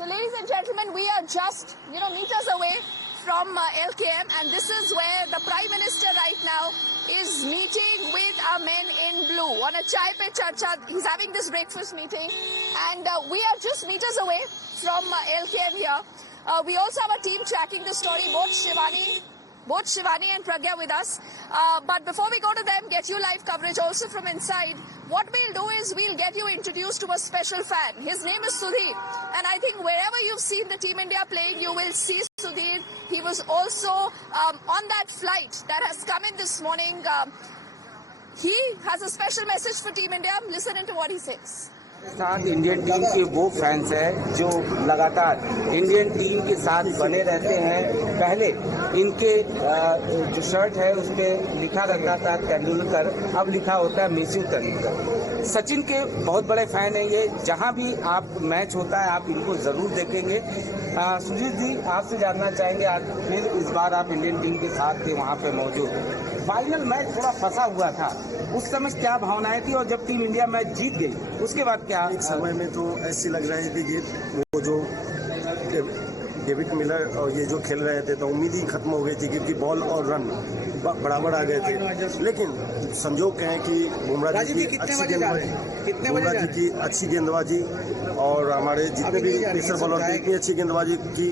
So ladies and gentlemen, we are just, meters away from LKM, and this is where the Prime Minister right now is meeting with our men in blue on a Chai Pe Charcha. He's having this breakfast meeting, and we are just meters away from LKM here. We also have a team tracking the story, both Shivani and Pragya with us. But before we go to them, get you live coverage also from inside. What we'll do is we'll get you introduced to a special fan. His name is Sudhir. And I think wherever you've seen the Team India playing, you will see Sudhir. He was also on that flight that has come in this morning. He has a special message for Team India. Listen into what he says. साथ Indian team के वो fans हैं जो लगातार Indian team के साथ बने रहते हैं। पहले इनके जो शर्ट है उस पर लिखा रहता था तेंदुलकर, अब लिखा होता है मिस यू तेंदुलकर। सचिन के बहुत बड़े फैन हैं ये। जहां भी आप मैच होता है आप इनको जरूर देखेंगे। सुजीत जी, आपसे जानना चाहेंगे, आज फिर इस बार आप इंडियन टीम के साथ थे, वहां पे मौजूद। फाइनल मैच थोड़ा फंसा हुआ था, उस समय क्या भावनाएं थी, और जब टीम इंडिया मैच जीत गई उसके बाद क्या? एक समय में तो ऐसी लग रही थी कि वो जो डेविड मिलर और ये जो खेल रहे थे तो उम्मीद ही खत्म हो गई थी, क्योंकि बॉल और रन बराबर आ गए थे। लेकिन संजोग कहें कि बुमराह जी की अच्छी गेंदबाजी और हमारे जितने भी पेसर बॉलर थे इतनी अच्छी गेंदबाजी की,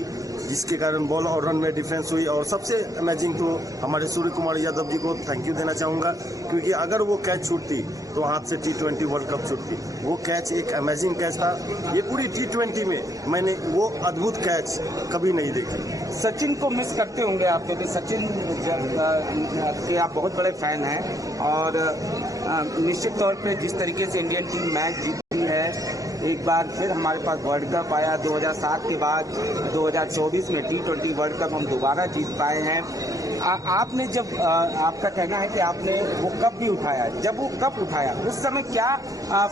जिसके कारण बॉल और रन में डिफरेंस हुई। और सबसे अमेजिंग तो हमारे सूर्य कुमार यादव जी को थैंक यू देना चाहूँगा, क्योंकि अगर वो कैच छूटती तो हाथ से T20 वर्ल्ड कप छूटती। वो कैच एक अमेजिंग कैच था। ये पूरी T20 में मैंने वो अद्भुत कैच कभी नहीं देखी। सचिन को मिस करते होंगे आप, क्योंकि सचिन के आप बहुत बड़े फैन हैं, और निश्चित तौर पे जिस तरीके से इंडियन टीम मैच जीती है, एक बार फिर हमारे पास वर्ल्ड कप आया 2007 के बाद 2024 में T20 वर्ल्ड कप हम दोबारा जीत पाए हैं। आपने जब आपका कहना है कि आपने वो कप भी उठाया, जब वो कप उठाया उस समय क्या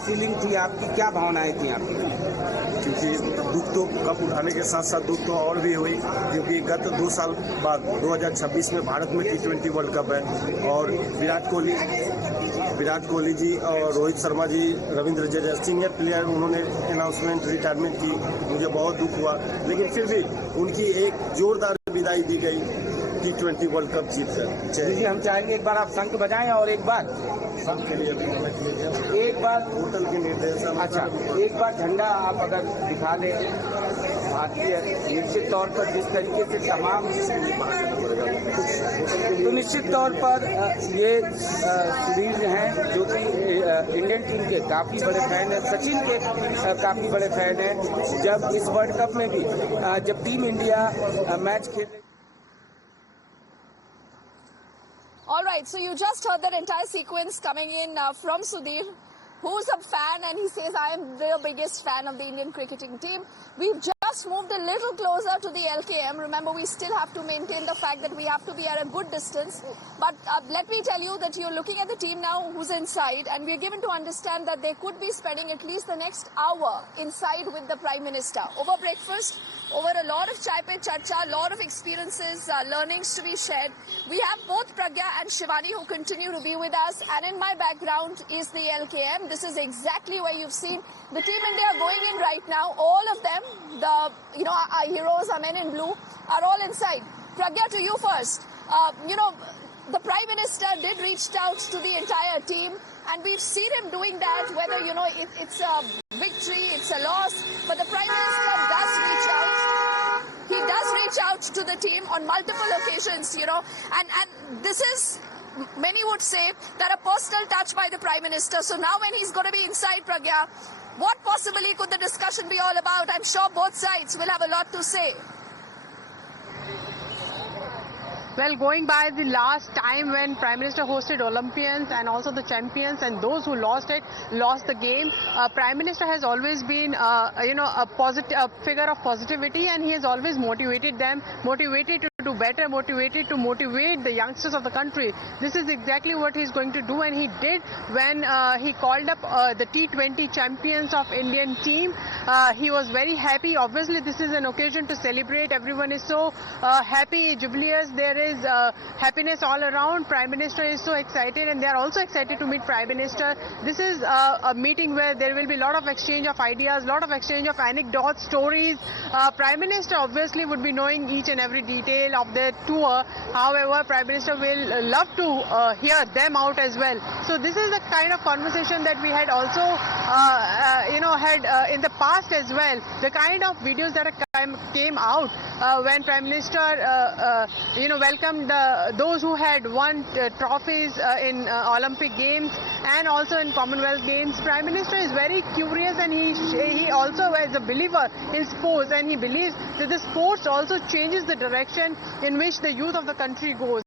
फीलिंग थी आपकी, क्या भावनाएं थी आपकी? क्योंकि दुख तो कप उठाने के साथ साथ दुख तो और भी हुई, क्योंकि गत 2 साल बाद 2026 में भारत में T20 वर्ल्ड कप है, और विराट कोहली जी और रोहित शर्मा जी, रविंद्र जडेजा सीनियर प्लेयर, उन्होंने अनाउंसमेंट रिटायरमेंट की। मुझे बहुत दुख हुआ, लेकिन फिर भी उनकी एक जोरदार विदाई दी गई T20 वर्ल्ड कप जीत कर। जी, हम चाहेंगे एक बार आप शंख बजाएं, और एक बार सब के लिए एक बार होटल के निर्देशन। अच्छा, एक बार झंडा आप अगर दिखा दें भारतीय, निश्चित तौर पर जिस तरीके से तमाम, तो निश्चित तौर पर ये सुधीर हैं जो कि इंडियन टीम के काफ़ी बड़े फैन हैं, सचिन के काफ़ी बड़े फैन हैं। जब इस वर्ल्ड कप में भी जब टीम इंडिया मैच खेल। All right, so you just heard that entire sequence coming in from Sudhir, who's a fan, and he says, I am the biggest fan of the Indian cricketing team. We've just moved a little closer to the LKM. Remember, we still have to maintain the fact that we have to be at a good distance. But let me tell you that you're looking at the team now who's inside, and we're given to understand that they could be spending at least the next hour inside with the Prime Minister. Over breakfast, over a lot of Chai Pe Charcha, a lot of experiences, learnings to be shared. We have both Pragya and Shivani who continue to be with us, and in my background is the LKM. This is exactly where you've seen the Team India going in right now. All of them, our heroes, our men in blue, are all inside. Pragya, to you first. The Prime Minister did reach out to the entire team, and we've seen him doing that, whether, it's a victory, it's a loss, but the Prime Minister does reach out. He does reach out to the team on multiple occasions, and this is, many would say, that a personal touch by the Prime Minister. So now when he's going to be inside, Pragya, what possibly could the discussion be all about? I'm sure both sides will have a lot to say. Well, going by the last time when Prime Minister hosted Olympians and also the champions, and those who lost the game, Prime Minister has always been, a figure of positivity, and he has always motivated them, to do better, motivated to motivate the youngsters of the country. This is exactly what he's going to do, and he did when he called up the T20 champions of Indian team. He was very happy. Obviously, this is an occasion to celebrate. Everyone is so happy, jubilous. There is happiness all around. Prime Minister is so excited, and they are also excited to meet Prime Minister. This is a meeting where there will be a lot of exchange of ideas, lot of exchange of anecdotes, stories. Prime Minister obviously would be knowing each and every detail of their tour. However, Prime Minister will love to hear them out as well. So this is the kind of conversation that we had also had in the past as well. The kind of videos that came out when Prime Minister welcomed those who had won trophies in Olympic Games and also in Commonwealth Games. Prime Minister is very curious, and he also is a believer in sports, and he believes that the sports also changes the direction in which the youth of the country goes.